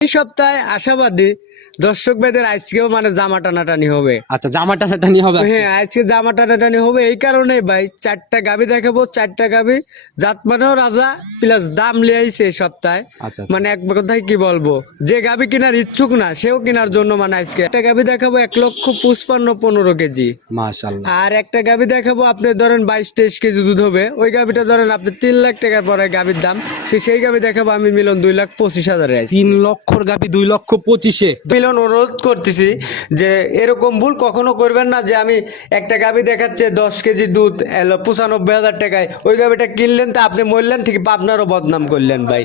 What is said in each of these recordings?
এই সপ্তাহে আশাবাদী দর্শক ভাইদের আজকেও মানে জামা টানাটানি হবে। আচ্ছা জামা টানাটানি হবে হ্যাঁ আজকে জামা টানাটানি হবে। এই কারণে ভাই চারটা গাবি দেখাবো চারটা গাবি। রাজা প্লাস দাম লিয়াইছে এই সপ্তাহে। আচ্ছা, আচ্ছা। মানে এক কথায় কি বলব যে গাবি কেনার ইচ্ছুক না সেও কেনার জন্য মানে আজকে একটা গাবি দেখাবো এক লক্ষ পুষ্পান্ন পনেরো কেজি। আর একটা গাবি দেখাবো আপনি ধরেন বাইশ তেইশ কেজি দুধ হবে। ওই গাবিটা ধরেন আপনি তিন লাখ টাকার পরে গাবির দাম সেই গাবি দেখাবো আমি মিলন দুই লাখ পঁচিশ হাজারে তিন তিন লক্ষর গাবি দুই লক্ষ পঁচিশে। মিলন অনুরোধ করতেছি যে এরকম ভুল কখনো করবেন না যে আমি একটা গাবি দেখাচ্ছে দশ কেজি দুধ, এলো পঁচানব্বই হাজার টাকায়। ওই গাবিটা কিনলেন তো আপনি মরলেন, ঠিক আপনারও বদনাম করলেন ভাই।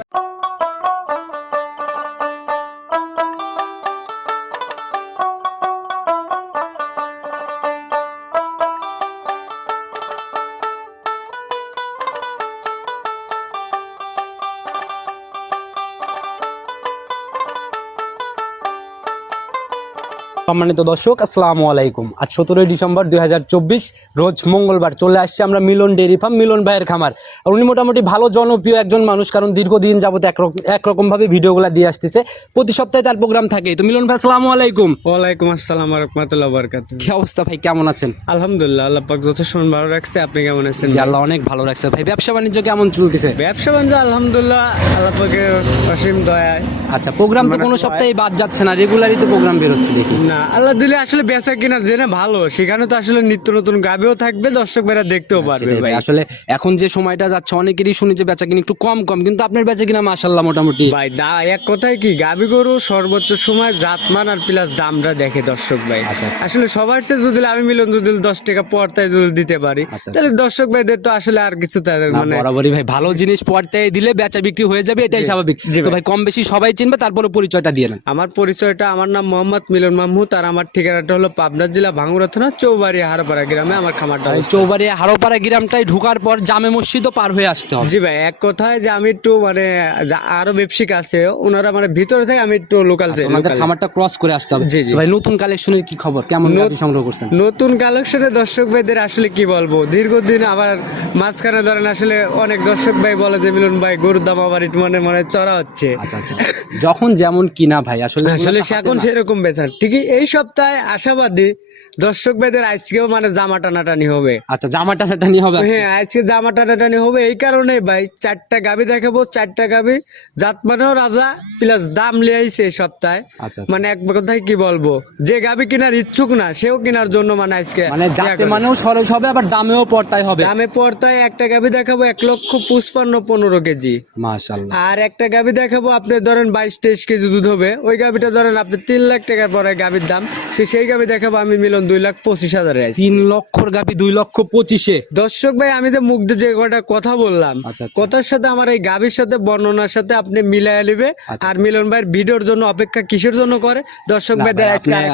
সম্মানিত দর্শক আসসালামু আলাইকুম। আজ সতেরোই ডিসেম্বর দুই হাজার চব্বিশ রোজ মঙ্গলবার চলে আসছে আমরা মিলন ডেয়ারি ফার্ম মিলন ভাইয়ের খামার। আর উনি মোটামুটি ভালো জনপ্রিয় একজন মানুষ কারণ দীর্ঘদিন যাবত একরকম ভাবে ভিডিওগুলো দিয়ে আসতেছে। প্রতি সপ্তাহে তার প্রোগ্রাম থাকে। তো মিলন ভাই আসসালামু আলাইকুম। ওয়ালাইকুম আসসালাম রহমতুল্লাহ বরকাত কি অবস্থা ভাই কেমন আছেন? আলহামদুলিল্লাহ আল্লাহ পাক যথেষ্ট ভালো রাখছে। আপনি কেমন আছেন? আল্লাহ অনেক ভালো রাখছে। ভাই ব্যবসা বাণিজ্য কেমন চলতেছে? ব্যবসা বাণিজ্য আলহামদুলিল্লাহ আল্লাহ পাকের অসীম দয়ায়। আচ্ছা প্রোগ্রাম তো কোনো সপ্তাহে বাদ যাচ্ছে না রেগুলারই তো প্রোগ্রাম বেরোচ্ছে দেখি। না আল্লাহ দিলে আসলে বেচা কিনা জেনে ভালো। সেখানে তো আসলে নিত্য নতুন গাবিও থাকবে দর্শক ভাইরা দেখতেও পারবে ভাই। ভাই। আসলে এখন যে সময়টা যাচ্ছে অনেকেরই শুনি যে বেচা কিনা একটু কম কম কিন্তু আপনার বেচা কিনা মাসাল্লাহ মোটামুটি। ভাই দা এক কথায় কি গাবি গরু সর্বোচ্চ সময় জাতমান আর প্লাস দামটা দেখে দর্শক ভাই। আচ্ছা, আচ্ছা। আসলে সবার চেয়ে যদি আমি মিলন যদি দশ টাকা পর্তায় যদি দিতে পারি আচ্ছা। তাহলে দর্শক ভাইদের তো আসলে আর কিছু তার মানে বরাবরই ভাই। ভালো জিনিস পড়তে দিলে বেচা বিক্রি হয়ে যাবে এটাই স্বাভাবিক। তো ভাই। ভাই কম বেশি সবাই চিনবে তারপরে পরিচয়টা দিয়ে নেন। আমার পরিচয়টা আমার নাম মোহাম্মদ মিলন মাহমুদ আর আমার ঠিকানাটা হলো পাবনা জেলা ভাঙ্গুরা থানা চৌবাড়ি হারপাড়া গ্রামে আমার খামারটা ভাই, অবস্থিত। চৌবাড়ি হারোপাড়া গ্রামটায় ঢোকার পর জামে মসজিদও পার হয়ে আসতে হবে। জি ভাই এক কথায় যে আমি একটু মানে আরও ব্যবসায়িক আছে ওনারা মানে ভিতরে থেকে আমি একটু লোকাল আমাদের খামারটা ক্রস করে আসতে হবে। জি, জি। ভাই নতুন কালেকশনের কি খবর? কেমন সংগ্রহ করছেন? নতুন কালেকশনে দর্শক ভাইদের আসলে কি বলব? দীর্ঘদিন আবার মাঝখানে ধরেন আসলে অনেক দর্শক ভাই বলে যে মিলন ভাই গরুর দাম আবার একটু মানে মানে চড়া হচ্ছে। আচ্ছা আচ্ছা। যখন যেমন কিনা ভাই আসলে আসলে সে এখন সেরকম বেচার। ঠিকই এই সপ্তাহে আশাবাদী দর্শক ভাইদের আজকেও মানে জামা টানাটানি হবে। আচ্ছা জামা টানাটানি হবে হ্যাঁ আজকে জামা টানাটানি হবে। এই কারণে ভাই চারটা গাবি দেখাবো চারটা গাবি জাত মানেও রাজা প্লাস দাম লিয়াইছে এই সপ্তাহে। আচ্ছা, আচ্ছা। মানে এক কথায় কি বলব যে গাবি কেনার ইচ্ছুক না সেও কেনার জন্য মানে আজকে মানে করে। মানেও সরস হবে আবার দামেও পড়তাই হবে। দামে পড়তায় একটা গাবি দেখাবো এক লক্ষ পুষ্পান্ন পনেরো কেজি। মাশাআল্লাহ। আর একটা গাবি দেখাবো আপনি ধরেন বাইশ তেইশ কেজি দুধ হবে। ওই গাবিটা ধরেন আপনি তিন লাখ টাকার পরে গাবির দাম সে সেই গাবি দেখাবো আমি মিলন দুই লাখ পঁচিশ হাজারে তিন লক্ষর গাবি দুই লক্ষ পঁচিশে? দর্শক ভাই আমি যে মুগ্ধ যে কটা কথা বললাম আচ্ছা, আচ্ছা। কথার সাথে আমার এই গাবির সাথে বর্ণনার সাথে আপনি মিলাই নেবে। আচ্ছা, আর মিলন ভাইয়ের ভিডিওর জন্য অপেক্ষা কিসের জন্য করে? দর্শক ভাই,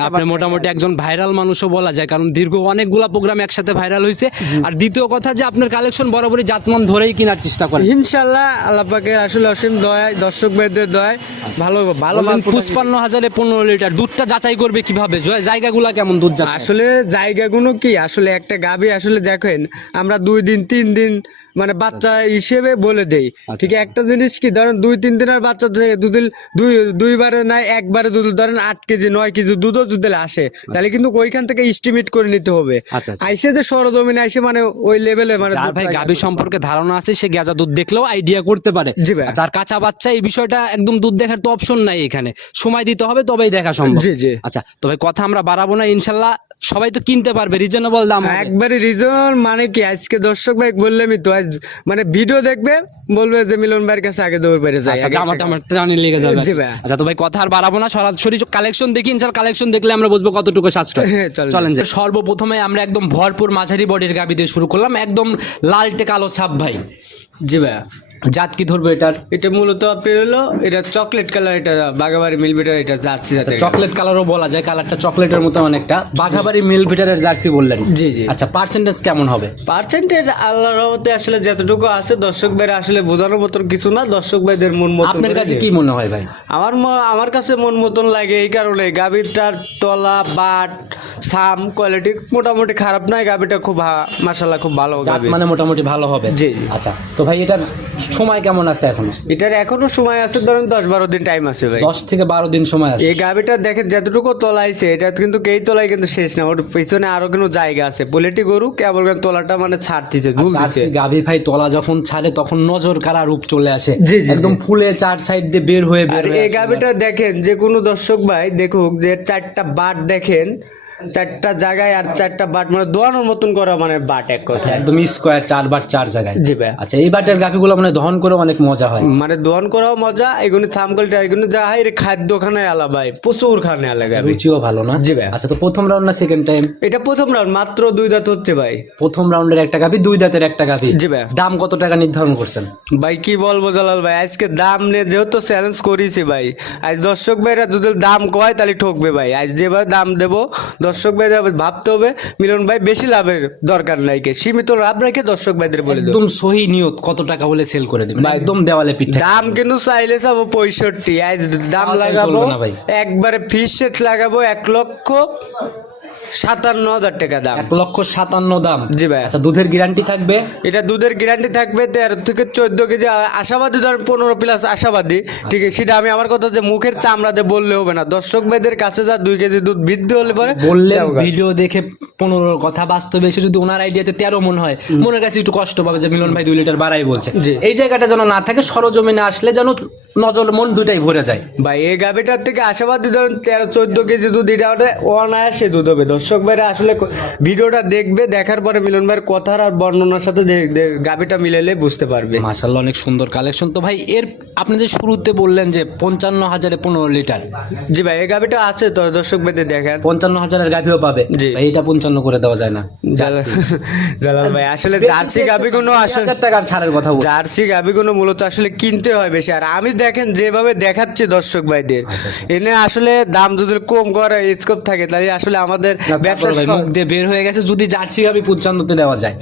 আপনি মোটামুটি একজন ভাইরাল মানুষও বলা যায় কারণ দীর্ঘ অনেকগুলা প্রোগ্রাম একসাথে ভাইরাল হয়েছে আর দ্বিতীয় কথা যে আপনার কালেকশন বরাবরই জাতমান ধরেই কেনার চেষ্টা করেন। ইনশাল্লাহ আল্লাহ পাকের আসলে অসীম দয়ায় দর্শক ভাইদের দয়ায় ভালো ভালো পুষ্পান্ন হাজারে পনেরো লিটার দুধটা যাচাই করবে কীভাবে জয়- জায়গাগুলা কেমন দুধ যাচাই আসলে জায়গাগুলো কি আসলে একটা গাবি আসলে দেখেন আমরা দুই দিন তিন দিন মানে বাচ্চা হিসেবে বলে দেই আচ্ছা। ঠিক একটা জিনিস কি ধরেন দুই তিন দিনের বাচ্চা দুদিন দুই দুইবারে নাই একবারে দুধ ধরেন আট কেজি নয় কেজি দুধও যদি আসে তাহলে কিন্তু ওইখান থেকে এস্টিমেট করে নিতে হবে আচ্ছা, আচ্ছা। আইসে যে সরজমিনে আইসে মানে ওই লেভেলে মানে ভাই। গাভী সম্পর্কে ধারণা আছে সে গেজা দুধ দেখলেও আইডিয়া করতে পারে জি ভাই। যার কাঁচা বাচ্চা এই বিষয়টা একদম দুধ দেখার তো অপশন নাই এখানে সময় দিতে হবে তবেই দেখা সম্ভব জি, জি। আচ্ছা তবে কথা আমরা বাড়াবো না ইনশাল্লাহ সবাই তো কিনতে পারবে রিজনেবল দাম একবারে রিজন মানে কি? আজকে দর্শক ভাই বললামই তো আজ মানে ভিডিও দেখবে বলবে যে মিলন ভাইয়ের কাছে আগে দৌড় পেরে যায় আচ্ছা আগে জামা একটা টামা টানি লেগে যাবে। জি ভাই। আচ্ছা তো ভাই কথা আর বাড়াবো না সরাসরি কালেকশন দেখি ইনশাল কালেকশন দেখলে আমরা বুঝব কতটুকু সাশ্রয়। হ্যাঁ, চলেন। সর্বপ্রথমে আমরা একদম ভরপুর মাঝারি বডির গাবি দিয়ে শুরু করলাম একদম লালটে কালো ছাপ ভাই। জি ভাইয়া জাত কি ধরবে এটার? এটা মূলত আপনার হলো এটা চকলেট কালার এটা বাগাবাড়ি মিলবিটার এটা জার্সি জাতের। চকলেট কালারও বলা যায় কালারটা চকলেটের মতো অনেকটা। বাঘাবাড়ি মিল ভিটারের জার্সি বললেন। জি জি। আচ্ছা পার্সেন্টেজ কেমন হবে? পার্সেন্টেজ আল্লাহর রহমতে আসলে যতটুকু আছে দর্শক ভাইরা আসলে বোঝানোর মতন কিছু না দর্শক ভাইদের মন মতন আপনার কাছে কি মনে হয় ভাই? আমার আমার কাছে মন মতন লাগে এই কারণে গাভীরটার তলা বাট সাম কোয়ালিটি মোটামুটি খারাপ নয় গাবিটা খুব মাসাল্লাহ খুব ভালো গাবি মানে মোটামুটি ভালো হবে। জি। আচ্ছা তো ভাই এটার সময় কেমন আছে এখন? এটার এখনও সময় আছে ধরেন দশ বারো দিন টাইম আছে ভাই। দশ থেকে বারো দিন সময় আছে। এই গাবিটা দেখেন যতটুকু তোলাইছে এটা কিন্তু কেই তোলাই কিন্তু শেষ না। ওর পিছনে আরও কোনো জায়গা আছে। পোলেটি গরু কেবল তোলাটা মানে ছাড়তিছে ঝুল দিছে। গাভী ভাই তলা যখন ছাড়ে তখন নজর কারা রূপ চলে আসে? একদম ফুলে চার সাইড দিয়ে বের হয়ে বের এই। গাবিটা দেখেন যে কোনো দর্শক ভাই দেখুক যে চারটা বাট দেখেন চারটা জায়গায় আর চারটা বাট মানে দোয়ানোর মতন করা মানে বাট এক কথা একদম স্কোয়ার চার বার চার জায়গায়। জি ভাই। আচ্ছা এই বাটের গাভিগুলো মানে দহন করে অনেক মজা হয়। মানে দোয়ান করাও মজা এগুলো ছামকলটা এগুলো যা হয় রে খাদ্য খানে আলা ভাই প্রচুর খানে আলা গাবি রুচিও ভালো না? জি ভাই। আচ্ছা তো প্রথম রাউন্ড না সেকেন্ড টাইম এটা প্রথম রাউন্ড মাত্র দুই দাঁত হচ্ছে ভাই। প্রথম রাউন্ডের একটা গাভি দুই দাঁতের একটা গাভি। জি ভাই। দাম কত টাকা নির্ধারণ করছেন? ভাই কি বলব জালাল ভাই আজকে দাম নিয়ে যেহেতু চ্যালেঞ্জ করেছি ভাই আজ দর্শক ভাইরা যদি দাম কয় তাহলে ঠকবে ভাই। আজ যেভাবে দাম দেবো দর্শক ভাইরা ভাবতে হবে মিলন ভাই বেশি লাভের দরকার নাই কে। সীমিত লাভ রেখে দর্শক ভাইদের বলে একদম সহি নিয়ত কত টাকা হলে সেল করে দেবেন? একদম দেওয়ালে পিঠে। দাম কিন্তু চাইলে যাব পঁয়ষট্টি আজ দাম লাগাবো ভাই। একবারে ফিস সেট লাগাবো এক লক্ষ সাতান্ন হাজার টাকা দাম। এক লক্ষ সাতান্ন দাম। জি ভাই। আচ্ছা দুধের গ্যারান্টি থাকবে? এটা দুধের গ্যারান্টি থাকবে তেরো থেকে চোদ্দ কেজি আশাবাদী ধর পনেরো প্লাস আশাবাদী। ঠিক আছে সেটা আমি আমার কথা যে মুখের চামড়াতে বললে হবে না। দর্শক ভাইদের কাছে যা দুই কেজি দুধ বৃদ্ধি হলে পরে হবে। ভিডিও দেখে পনেরো কথা বাস্তবে এসে যদি ওনার আইডিয়াতে তেরো মন হয় মনের কাছে একটু কষ্ট পাবে যে মিলন ভাই দুই লিটার বাড়াই বলছে। এই জায়গাটা যেন না থাকে সরজমিনে আসলে যেন নজর মন দুটাই ভরে যায়। ভাই এই গাভিটার থেকে আশাবাদী ধরেন তেরো চোদ্দ কেজি দুধ এটা অনায়াসে দুধ হবে দর্শক ভাইরা আসলে ভিডিওটা দেখবে দেখার পরে মিলন ভাইয়ের কথার আর বর্ণনার সাথে গাভিটা মিলালে বুঝতে পারবে। মাশাল্লাহ অনেক সুন্দর কালেকশন তো ভাই এর আপনি যে শুরুতে বললেন যে পঞ্চান্ন হাজারে পনেরো লিটার। জি ভাই এই গাভিটা আছে তো দর্শক ভাইদের দেখেন। পঞ্চান্ন হাজারের গাভিও পাবে। জি। ভাই এটা পঞ্চান্ন করে দেওয়া যায় না। জালাল ভাই আসলে জার্সি গাভিগুলো আসলে টাকার ছাড়ের কথা জার্সি গাভিগুলো মূলত আসলে কিনতে হয় বেশি। আর আমি দেখেন যেভাবে দেখাচ্ছি দর্শক ভাইদের এনে আসলে দাম যদি কম করার স্কোপ থাকে তাহলে আসলে আমাদের ব্যবসা ভাই মুখ দিয়ে বের হয়ে গেছে যদি জার্সি গাবি পুচ্ছন্দতে দেওয়া যায়।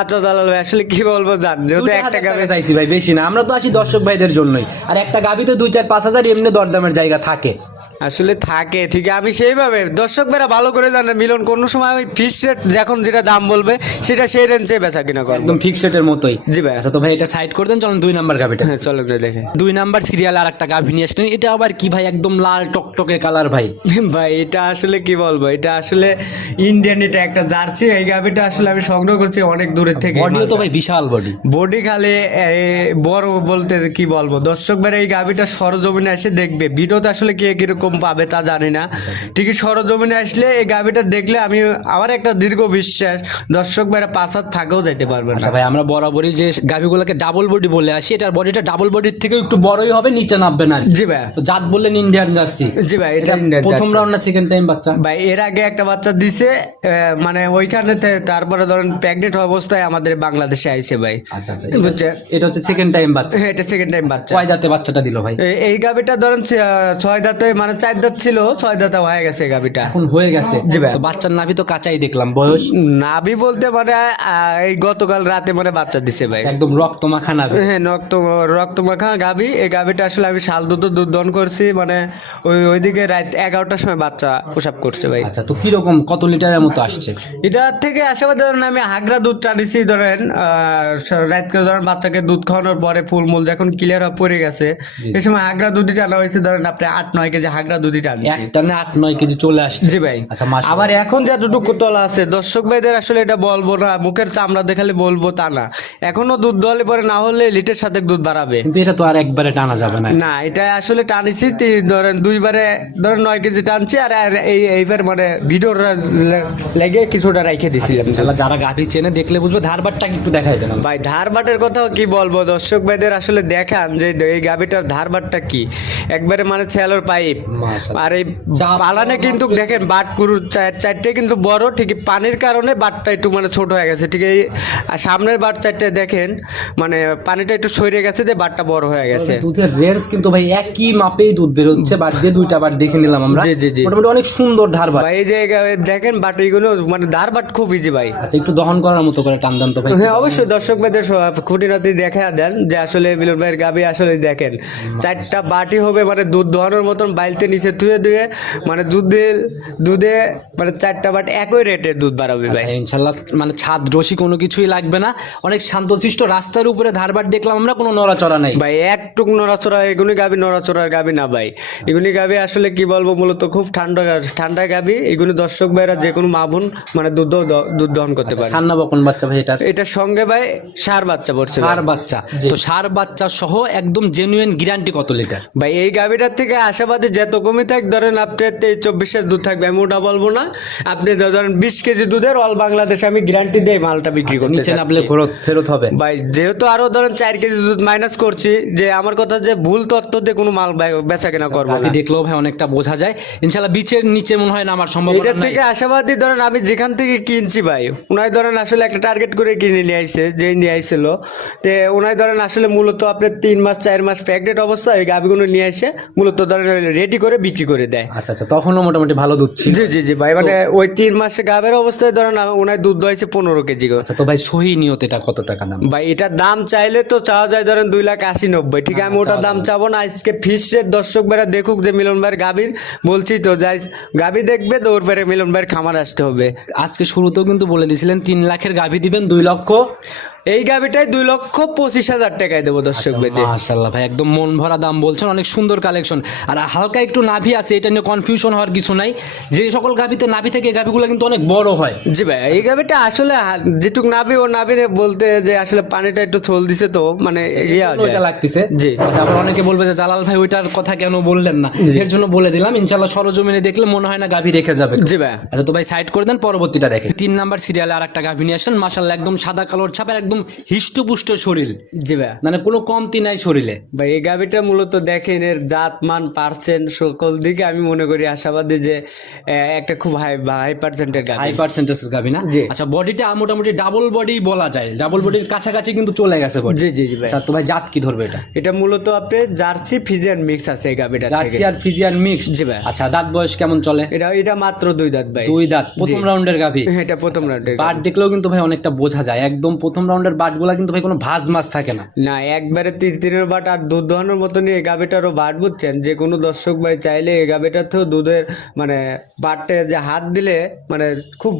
আচ্ছা দালাল ভাই আসলে কি বলব জান যেহেতু একটা গাবি চাইছি ভাই বেশি না। আমরা তো আসি দর্শক ভাইদের জন্যই। আর একটা গাভিতে দুই চার পাঁচ হাজার এমনি দরদামের জায়গা থাকে। আসলে থাকে ঠিক আমি সেইভাবে দর্শক ভাইরা ভালো করে জানে মিলন কোন সময় আমি ফিক্স রেট যখন যেটা দাম বলবে সেটা সেই রেঞ্জে বেচা কিনা করব। একদম ফিক্সড মতোই। জি ভাই। আচ্ছা তো ভাই এটা সাইড করে দেন চলুন দুই নাম্বার গাভিটা হ্যাঁ চলো যাই দেখে। দুই নাম্বার সিরিয়াল আর একটা গাভি নিয়ে আসলেন। এটা আবার কি ভাই একদম লাল টকটকে কালার ভাই? ভাই এটা আসলে কি বলব এটা আসলে ইন্ডিয়ান এটা একটা জার্সি। এই গাভিটা আসলে আমি সংগ্রহ করছি অনেক দূরের থেকে। বডিও তো ভাই বিশাল বডি বডি খালে বড় বলতে কি বলব দর্শক ভাইরা এই গাভিটা সরজমিনে এসে দেখবে। ভিডিওতে আসলে কে কীরকম পাবে তা জানি না। ঠিকই সরজমিনে আসলে এই গাভিটা দেখলে আমি আমার একটা দীর্ঘ বিশ্বাস দর্শক ভাইরা পাঁচ হাত ফাঁকেও যাইতে পারবে না। আচ্ছা ভাই আমরা বরাবরই যে গাভিগুলোকে ডাবল বডি বলে আসি এটার বডিটা ডাবল বডির থেকেও একটু বড়ই হবে নিচে নামবে না জি ভাই। তো জাত বললেন ইন্ডিয়ান জার্সি জি ভাই এটা প্রথম রাউন্ড না সেকেন্ড টাইম বাচ্চা? ভাই এর আগে একটা বাচ্চা দিছে মানে ওইখানে তারপরে ধরেন প্রেগনেন্ট অবস্থায় আমাদের বাংলাদেশে আইছে ভাই। আচ্ছা আচ্ছা এটা হচ্ছে সেকেন্ড টাইম বাচ্চা। হ্যাঁ, এটা সেকেন্ড টাইম বাচ্চা। কয় দাঁতে বাচ্চাটা দিল ভাই? এই গাবিটা ধরেন ছয় দাঁতে মানে চার দাঁত ছিল ছয় দাঁতে হয়ে গেছে গাবিটা এখন হয়ে গেছে। জি ভাই। তো বাচ্চার নাভি তো কাঁচাই দেখলাম বয়স? নাভি বলতে মানে এই গতকাল রাতে মানে বাচ্চা দিছে ভাই। একদম রক্ত মাখা নাভি। হ্যাঁ রক্ত রক্ত মাখা গাবি এই গাবিটা আসলে আমি শাল দুধ দুধ দন করছি মানে ওই ওইদিকে রাত এগারোটার সময় বাচ্চা প্রসাব করছে ভাই। আচ্ছা তো কীরকম কত লিটারের মতো আসছে? এটার থেকে আশাবাদ ধরেন আমি হাগরা দুধ টানিছি ধরেন রাত করে ধরেন বাচ্চাকে দুধ খাওয়ানোর পরে ফুলমুল যখন ক্লিয়ার হয়ে পড়ে গেছে এই সময় হাগরা দুধই টানা হয়েছে ধরেন আপনি আট নয় কেজি হাগরা দুধই টানছি এক টানে আট নয় কেজি চলে আসছে। জি ভাই। আচ্ছা আবার এখন যতটুকু তলা আছে দর্শক ভাইদের আসলে এটা বলব না মুখের চামড়া দেখালে বলব তা না। এখনও দুধ দলে পরে না হলে লিটার সাথে দুধ বাড়াবে। কিন্তু এটা তো আর একবারে টানা যাবে না। না এটা আসলে টানিছি ধরেন দুইবারে ধরেন নয় কেজি টানছি আর এই এইবার মানে ভিডিওর লেগে কিছুটা রেখে দিছিলাম। ইনশাল্লাহ যারা গাভি চেনে দেখলে বুঝবে ধারবারটা একটু দেখাই দেন। ভাই ধারবাটের কথাও কি বলব? দর্শক ভাইদের আসলে দেখান যে এই গাভিটার ধারবাটটা কি? একবারে মানে ছেলোর পাইপ। আর এই পালানে কিন্তু দেখেন বাট পুরো চারটে কিন্তু বড় ঠিক পানির কারণে বাটটা একটু মানে ছোট হয়ে গেছে ঠিক এই আর সামনের বাট চারটে দেখেন মানে পানিটা একটু সরে গেছে যে বাটটা বড় হয়ে গেছে। দুধের রেঞ্জ কিন্তু ভাই একই মাপেই দুধ বেরোচ্ছে বাট দিয়ে দুইটা বার দেখে নিলাম আমরা। জি, জি, জি। মোটামুটি অনেক সুন্দর ধারবার ভাই এই যে দেখেন বাট এইগুলো মানে ধার বাট খুব ইজি ভাই। আচ্ছা একটু দহন করার মতো করে টান দেন তো ভাই হ্যাঁ অবশ্যই দর্শক ভাইদের খুঁটিনাটি দেখা দেন যে আসলে মিলন ভাইয়ের গাবি আসলে দেখেন। চারটা বাটি হবে মানে দুধ দোহানোর মতন বাইলতে নিচে ধুয়ে ধুয়ে মানে দুধে দুধে মানে চারটা বাট একই রেটের দুধ বাড়াবে ভাই। আচ্ছা, ইনশাল্লাহ মানে ছাদ রসি কোনো কিছুই লাগবে না। অনেক শান্তশিষ্ট রাস্তার উপরে ধারবার দেখলাম আমরা কোনো নড়াচড়া নেই। ভাই একটুক নড়াচড়া এগুলি গাবি নড়াচড়ার গাবি না ভাই। এগুলি গাবি আসলে কি বলব মূলত খুব ঠান্ডা ঠান্ডা গাবি। এগুলি দর্শক ভাইরা যে কোনো মাভুন মানে দুধ দুধ দহন করতে পারে। সান্না বকন বাচ্চা ভাই এটা? এটার সঙ্গে ভাই সার বাচ্চা পড়ছে সার বাচ্চা। তো সার বাচ্চা সহ একদম জেনুইন গ্যারান্টি কত লিটার ভাই এই গাভিটার থেকে আশাবাদী যত কমই থাক ধরেন আপনার তেইশ চব্বিশের দুধ থাকবে আমি ওটা বলব না। আপনি ধরেন বিশ কেজি দুধের অল বাংলাদেশ আমি গ্যারান্টি দিয়ে মালটা বিক্রি করতে নিচে চাচ্ছি। ফেরত ফেরত হবে। ভাই যেহেতু আরও ধরেন চার কেজি দুধ মাইনাস করছি যে আমার কথা যে ভুল তথ্য দিয়ে কোনো মাল বেচা কেনা করব আপনি দেখলেও ভাই অনেকটা বোঝা যায়। ইনশাল্লাহ বিচের নিচে মনে হয় না আমার সম্ভাবনা এটার থেকে আশাবাদী ধরেন আমি যেখান থেকে কিনছি ভাই ওনাই ধরেন আসলে একটা টার্গেট করে কিনে নিয়ে আইছে যে নিয়ে আইছিল। তে ওনাই ধরেন আসলে মূলত আপনার তিন মাস চার মাস প্যাকেট অবস্থা ওই গাভিগুলো নিয়ে এসে মূলত ধরেন রেডি করে বিক্রি করে দেয়। আচ্ছা আচ্ছা তখনও মোটামুটি ভালো দুধ ছিল। জি জি জি ভাই মানে ওই তিন মাসে গাভের অবস্থায় ধরেন ওনার দুধ দোয়াইছে পনেরো কেজি করে। আচ্ছা তো ভাই সহি নিয়ত এটা কত টাকা দাম ভাই এটার দাম চাইলে তো চাওয়া যায় ধরেন দুই লাখ আশি নব্বই ঠিক আছে আমি ওটার দাম চাবো না আজকে ফিসের দর্শক বেড়া দেখুক যে মিলন ভাইয়ের গাভীর বলছি তো যাই গাভী দেখবে তো ওর বেড়ে মিলন ভাইয়ের খামার আসতে হবে। আজকে শুরুতেও কিন্তু বলে দিয়েছিলেন তিন লাখের গাভি দিবেন দুই লক্ষ। এই গাভীটাই দুই লক্ষ পঁচিশ হাজার টাকায় দেবো দর্শক বেদে মাশাল্লাহ ভাই একদম মন ভরা দাম বলছেন অনেক সুন্দর কালেকশন আর হালকা একটু নাভি আছে এটা নিয়ে কনফিউশন হওয়ার কিছু নাই। যে সকল গাভিতে নাভি থেকে গাভিগুলো কিন্তু অনেক বড় হয়। জি ভাই এই গাভীটা আসলে যেটুক নাবি ও নাবি বলতে যে আসলে পানিটা একটু থল দিছে তো মানে। ওইটা লাগতেছে। জি। আচ্ছা আবার অনেকে বলবে যে জালাল ভাই ওইটার কথা কেন বললেন না? এর জন্য বলে দিলাম ইনশাল্লাহ সরজমিনে দেখলে মনে হয় না গাভি রেখে যাবে। জি ভাই। আচ্ছা তো ভাই সাইড করে দেন পরবর্তীটা দেখে। তিন নাম্বার সিরিয়ালে আর একটা গাভি নিয়ে আসেন। মাসাল্লাহ একদম সাদা কালোর ছাপের একদম হিষ্টপুষ্ট শরীর। জি ভাই মানে কোনো কমতি নাই শরীরে। ভাই এই গাভিটা মূলত দেখেন এর জাত মান পার্সেন্ট সকল দিকে আমি মনে করি আশাবাদী যে একটা খুব হাই হাই পার্সেন্টের গাভি। হাই পার্সেন্টেজের গাভি না। আচ্ছা বডিটা মোটামুটি ডাবল বডি বলা যায়। ডাবল বডির কাছাকাছি কিন্তু চলে গেছে বডি জি জি জি ভাই। আচ্ছা তো ভাই জাত কি ধরবে এটা? এটা মূলত আপনি জার্সি ফিজিয়ান মিক্স আছে এই গাভিটা জার্সি আর ফিজিয়ান মিক্স জি ভাই। আচ্ছা দাঁত বয়স কেমন চলে? এটা এটা মাত্র দুই দাঁত ভাই। দুই দাঁত। প্রথম রাউন্ডের গাভি? হ্যাঁ, এটা প্রথম রাউন্ডের বাট দেখলেও কিন্তু ভাই অনেকটা বোঝা যায়। একদম প্রথম রাউন্ডের বাটগুলা কিন্তু ভাই কোনো ভাজ মাছ থাকে না। না, একবারে তিরিশ তিনের বাট আর দুধ দোহানোর মতো নিয়ে গাভীটারও বাট, বুঝছেন? যে কোনো দর্শক ভাই চাইলে এই থেকেও দুধের মানে বাটে যে হাত দিলে মানে খুব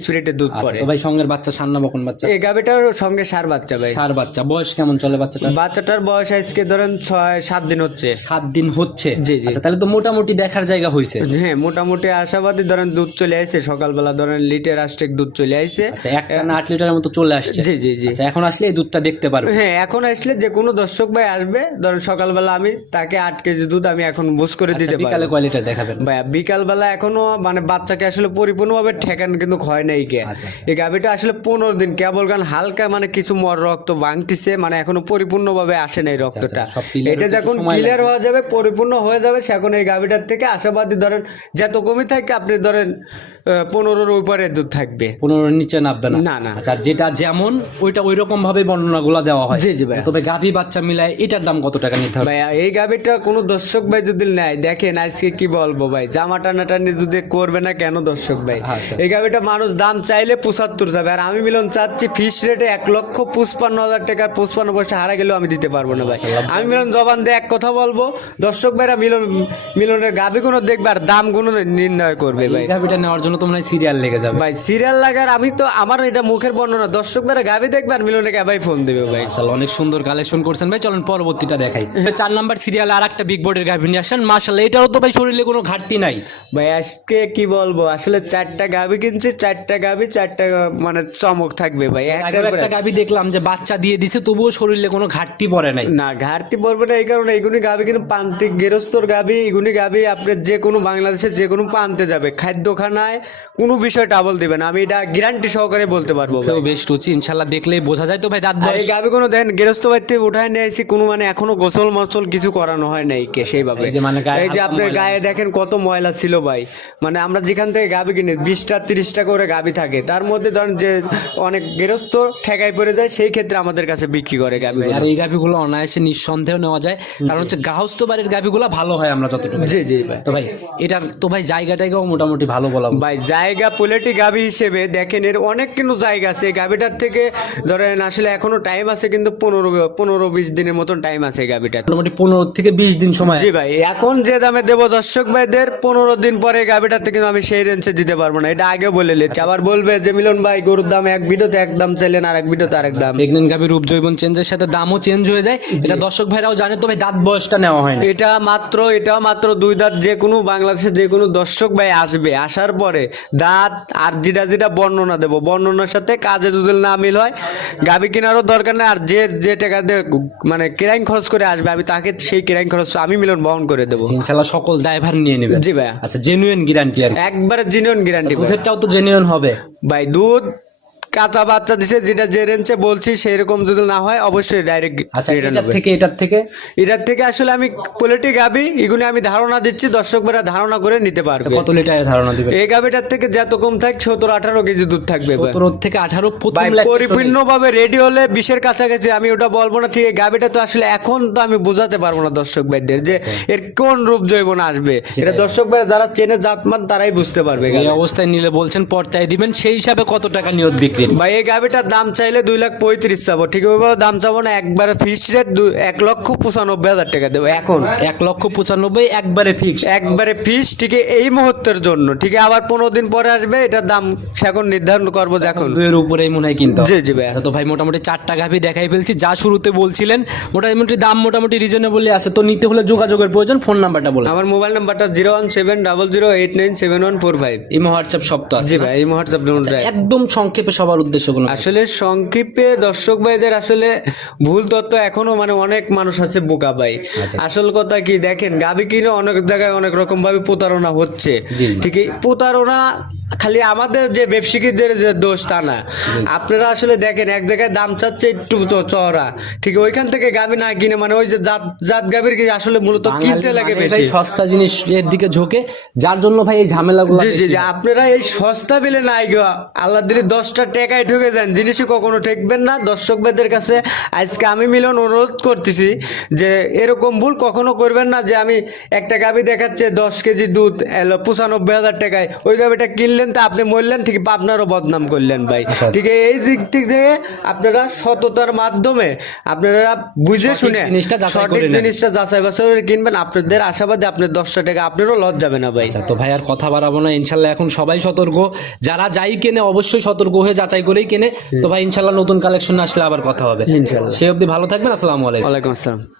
স্পিরিটে দুধ আচ্ছা, পড়ে। তো ভাই সঙ্গের বাচ্চা সান্না বকন বাচ্চা? এই গাভিটার সঙ্গে সার বাচ্চা ভাই। সার বাচ্চা। বয়স কেমন চলে বাচ্চাটা বাচ্চাটার বয়স আজকে ধরেন ছয় সাত দিন হচ্ছে। সাত দিন হচ্ছে? জি, জি। আচ্ছা তাহলে তো মোটামুটি দেখার জায়গা হয়েছে হ্যাঁ মোটামুটি আশাবাদী ধরেন দুধ চলে আসছে সকালবেলা ধরেন লিটার আষ্টেক দুধ চলে আসছে আচ্ছা একটা না আট লিটারের মতো চলে আসছে। জি জি জি। আচ্ছা এখন আসলে এই দুধটা দেখতে পারবে হ্যাঁ এখন আসলে যে কোনো দর্শক ভাই আসবে ধরেন সকালবেলা আমি তাকে আট কেজি দুধ আমি এখন বুঝ করে দিতে আচ্ছা, বিকালে পারব কয় লিটার দেখাবেন? ভাইয়া বিকালবেলা এখনও মানে বাচ্চাকে আসলে পরিপূর্ণভাবে ঠেকান কিন্তু হয় নাই কে আচ্ছা। এই গাভিটা আসলে পনেরো দিন কেবল কারণ হালকা মানে কিছু মর রক্ত ভাঙতিছে মানে এখনও পরিপূর্ণভাবে আসে নাই রক্তটা। আচ্ছা, clear এটা যখন ক্লিয়ার হয়ে যাবে পরিপূর্ণ হয়ে যাবে সে এখন এই গাভিটার থেকে আশাবাদী ধরেন যত কমই থাকে আপনি ধরেন পনেরোর উপরে দুধ থাকবে। পনেরোর নিচে নামবে না? না, না। আচ্ছা আর যেটা যেমন ওইটা ওই রকম ভাবে বর্ণনাগুলো দেওয়া হয়। জি, জি ভাইয়া। তবে গাভী বাচ্চা মিলায় এটার দাম কত টাকা নিতে হবে ভাই এই গাভিটা কোনো দর্শক ভাই যদি নেয় দেখেন আজকে কি বলব ভাই জামা টানাটানি যদি করবে না কেন দর্শক ভাই? আচ্ছা। এই গাভিটা মানুষ দাম চাইলে পঁচাত্তর যাবে আর আমি মিলন চাচ্ছি ফিস রেটে এক লক্ষ পঁচপান্ন হাজার টাকার পঁচপান্ন পয়সা হারা গেলেও আমি দিতে পারব না ভাই। আমি মিলন জবান দিয়ে এক কথা বলব দর্শক ভাইরা মিলন মিলনের গাভি কোনো দেখবে আর দাম কোনো নির্ণয় করবে ভাই। গাভীটা নেওয়ার জন্য তোমরা সিরিয়াল লেগে যাবে। ভাই সিরিয়াল লাগার আমি তো আমার এটা মুখের বর্ণনা। দর্শক ভাইরা গাভি দেখবে আর মিলনে গাভাই ফোন দেবে ভাই। মাশাআল্লাহ অনেক সুন্দর কালেকশন করছেন ভাই। চলুন পরবর্তীটা দেখাই। চার নাম্বার সিরিয়াল আর একটা বিগ বোর্ডের গাভী নিয়ে আসেন। মাশাআল্লাহ এটারও তো ভাই শরীরে কোনো ঘাটতি নাই। ভাই আজকে কি বলব? আসলে চারটা গাভি কিনছে চারটা গাভি চারটা মানে চমক থাকবে ভাই আগের একটা এক। গাভী দেখলাম যে বাচ্চা দিয়ে দিছে তবুও শরীরে কোনো ঘাটতি পড়ে নাই। না ঘাটতি পড়বে না এই কারণে এইগুলি গাভি কিন্তু প্রান্তিক গেরস্তর গাভি এগুলি গাভি আপনার যে কোনো বাংলাদেশের যে কোনো প্রান্তে যাবে। খাদ্যখানায় কোনো বিষয় ডাবল দিবে না। আমি এটা গ্যারান্টি সহকারে বলতে পারব বেশ রুচি ইনশাল্লাহ দেখলেই বোঝা যায় তো ভাই দাঁত এই গাভি কোনো দেখেন গেরস্ত থেকে উঠায় নিয়ে এসেছি কোনো মানে এখনও গোসল মসল কিছু করানো হয় নাই কে সেইভাবে। এই যে মানে গায়ে এই যে হালকা আপনার গায়ে দেখেন কত ময়লা ছিল ভাই। মানে আমরা যেখান থেকে গাভি কিনি বিশটা তিরিশটা করে গাবি থাকে। তার মধ্যে ধরেন যে অনেক গৃহস্থ ঠেকাই পড়ে যায় সেই ক্ষেত্রে আমাদের কাছে বিক্রি করে গাবি আর এই গাভিগুলো অনায়াসে নিঃসন্দেহ নেওয়া যায়। কারণ হচ্ছে গাহস্থ বাড়ির গাভিগুলো ভালো হয় আমরা যতটুকু জি জি ভাই। তো ভাই এটার তো ভাই জায়গাটাকেও মোটামুটি ভালো বলা ভাই জায়গা পোলেটি গাভি হিসেবে দেখেন এর অনেক কিন্তু জায়গা আছে। এই গাভিটার থেকে ধরেন আসলে এখনও টাইম আছে কিন্তু পনেরো পনেরো বিশ দিনের মতন টাইম আছে এই গাভিটার মোটামুটি পনেরো থেকে বিশ দিন সময় জি ভাই এখন যে দামে দেবো দর্শক ভাইদের পনেরো দিন পরে গাভিটার থেকে আমি সেই রেঞ্জে দিতে পারব না। এটা আগে বলে নিচ্ছি। আবার বলবে যে মিলন ভাই গরুর দাম এক ভিডিওতে এক দাম চাইলেন আর এক ভিডিওতে আরেক দাম। প্রেগনেন্ট গাভির রূপ জৈবন চেঞ্জের সাথে দামও চেঞ্জ হয়ে যায়। এটা দর্শক ভাইরাও জানে তো ভাই দাঁত বয়সটা নেওয়া হয় এটা মাত্র এটা মাত্র দুই দাঁত যে কোনো বাংলাদেশের যে কোনো দর্শক ভাই আসবে। আসার পরে দাঁত আর যেটা যেটা বর্ণনা দেবো বর্ণনার সাথে কাজে যদি না মিল হয় গাভি কেনারও দরকার নেই আর যে যে টাকা দিয়ে মানে কেরাইন খরচ করে আসবে আমি তাকে সেই কেরাইন খরচ আমি মিলন বহন করে দেবো। ইনশাল্লাহ সকল ড্রাইভার নিয়ে নেবে জি ভাই আচ্ছা জেনুইন গ্যারান্টি একবারে জেনুইন গ্যারান্টি দুধেরটাও তো জেনুইন হবে। ভাই দুধ কাঁচা বাচ্চা দিছে যেটা যে রেঞ্জে বলছি সেই রকম যদি না হয় অবশ্যই ডাইরেক্ট আচ্ছা এটার থেকে এটার থেকে? এটার থেকে আসলে আমি পোলেটি গাবি এগুলো আমি ধারণা দিচ্ছি দর্শকরা ধারণা করে নিতে পারবে। কত লিটারের ধারণা দিবে? এই গাভিটার থেকে যত কম থাক সতেরো আঠারো কেজি দুধ থাকবে। সতেরো থেকে আঠারো। পরিপূর্ণ ভাবে রেডি হলে বিশের কাছাকাছি আমি ওটা বলব না ঠিক এই গাভিটা তো আসলে এখন তো আমি বোঝাতে পারব না দর্শক ভাইদের যে এর কোন রূপ জৈবন আসবে। এটা দর্শক ভাই যারা চেনে জাতমান তারাই বুঝতে পারবে এই অবস্থায় নিলে বলছেন পর্তায় দিবেন সেই হিসাবে কত টাকা নিয়ত বিক্রি ভাই এই গাভিটার দাম চাইলে দুই লাখ পঁয়ত্রিশ চাবো। ঠিক ওইভাবে দাম চাবো না একবারে ফিক্সড রেট এক লক্ষ পঁচানব্বই হাজার টাকা দেবো এখন। এক লক্ষ পঁচানব্বই একবারে ফিক্স একবারে ফিস ঠিক এই মুহূর্তের জন্য। ঠিক আবার পনেরো দিন পরে আসবে এটার দাম এখন নির্ধারণ করব এখন। দুয়ের উপরেই মনে হয় কিনতে। জি জি ভাই। আচ্ছা, তো ভাই মোটামুটি চারটা গাভি দেখাই ফেলছি যা শুরুতে বলছিলেন মোটামুটি দাম মোটামুটি রিজনেবলি আছে। তো নিতে হলে যোগাযোগের প্রয়োজন ফোন নাম্বারটা বলে আমার মোবাইল নাম্বারটা zero one seven double zero eight nine seven one four five. Imo WhatsApp সব তো আছে ভাই এই মুহূর্তে আপনি একদম সংক্ষেপে সবার উদ্দেশ্য কোনো আসলে সংক্ষেপে দর্শক ভাইদের আসলে ভুল তত্ত্ব এখনও মানে অনেক মানুষ আছে বোকা ভাই। আসল কথা কি? দেখেন গাবি কিনে অনেক জায়গায় অনেক রকম ভাবে প্রতারণা হচ্ছে। ঠিকই? ঠিক প্রতারণা খালি আমাদের যে ব্যবসায়ীদের যে দোষ তা না। আপনারা আসলে দেখেন এক জায়গায় দাম চাচ্ছে একটু চ- চওড়া। ঠিক ওইখান থেকে গাবি না কিনে মানে ওই যে জাত জাত গাবির কি আসলে মূলত কিনতে লাগে বেশি? সস্তা জিনিস এর দিকে ঝোঁকে যার জন্য ভাই এই ঝামেলাগুলো জি জি আপনারা এই সস্তা বিলে নাই গো। আল্লাহ দিলে দশটা টাকায় ঢুকে যান জিনিসই কখনো ঠেকবেন না। দর্শক দর্শকদের কাছে আজকে আমি মিলন অনুরোধ করতেছি যে এরকম ভুল কখনো করবেন না যে আমি একটা গাবি দেখাচ্ছে দশ কেজি দুধ এলো পঁচানব্বই হাজার টাকায় ওই গাবিটা কিনলেন তো আপনি মরলেন ঠিক আপনারও বদনাম করলেন ভাই। আচ্ছা। ঠিক এই দিক থেকে আপনারা সততার মাধ্যমে আপনারা বুঝে শুনে সঠিক জিনিসটা যাচাই বাছাই কিনবেন। আপনাদের আশাবাদে আপনার দশটা টাকা আপনারও লস যাবে না ভাই। আচ্ছা তো ভাই আর কথা বাড়াবো না ইনশাল্লাহ এখন সবাই সতর্ক। যারা যাই কেনে অবশ্যই সতর্ক হয়ে যাচাই করেই কেনে। তো ভাই ইনশাল্লাহ নতুন কালেকশন আসলে আবার কথা হবে। ইনশাল্লাহ। সে অবধি ভালো থাকবেন আসসালামু আলাইকুম। ওয়ালাইকুম আসসালাম।